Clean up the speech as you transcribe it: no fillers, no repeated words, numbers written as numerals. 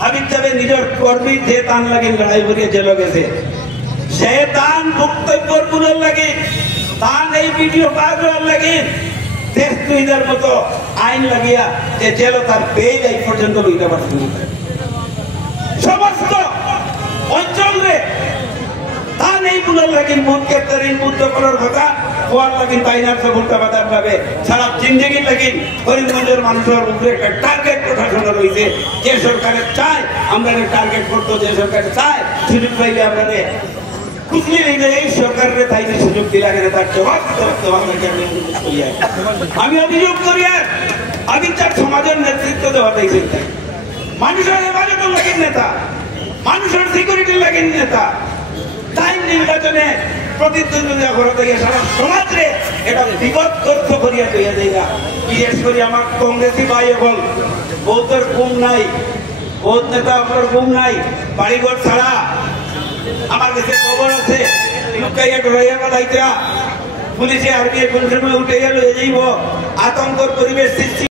হাবিব যাবে নিজের কর্মী যে তান লাগে লড়াই করিয়ে জেল গেছে সে তান বক্তব্যর গুলোর লাগে তান এই ভিডিও পাওয়ার লাগে দেশ দুইদের মতো আইন লাগিয়া যে জেল তার বেল এই পর্যন্ত লইতে পারছে সমস্ত অঞ্চলে তান এইগুলোর লাগে মুখ কেপ্তারিন মুদ্র করার কথা হওয়ার লাগে তাইনার সফলতা বাদার ভাবে সারা জিন্দগি লাগে করিমগঞ্জের মানুষের উপরে একটা টার্গেট প্রশাসন রয়েছে যে সরকারের চায় আমরা টার্গেট করতো যে সরকার চায় সুযোগ পাইলে আমরা খুশি এই সরকারের তাইনে সুযোগ দিলে তার জবাব আমি অভিযোগ করি আমি তার সমাজের নেতৃত্ব দেওয়া চাইছি মানুষের হেফাজতের লাগেন নেতা মানুষের সিকিউরিটির লাগেন নেতা তাই নির্বাচনে প্রতিদ্বন্দ্বিতা করতে গিয়ে সারা সমাজে এটা বিপদ তথ্য করিয়া তৈরি দেয় বিশেষ করে আমার কংগ্রেসি ভাই এবং বৌদ্ধের ঘুম নাই বৌদ্ধ নেতা আপনার ঘুম নাই বাড়িঘর ছাড়া আমার কাছে খবর আছে লুকাইয়া ডরাইয়া পালাইতা পুলিশে আর্মি কোন সময় উঠে গেল যাইব আতঙ্কর পরিবেশ সৃষ্টি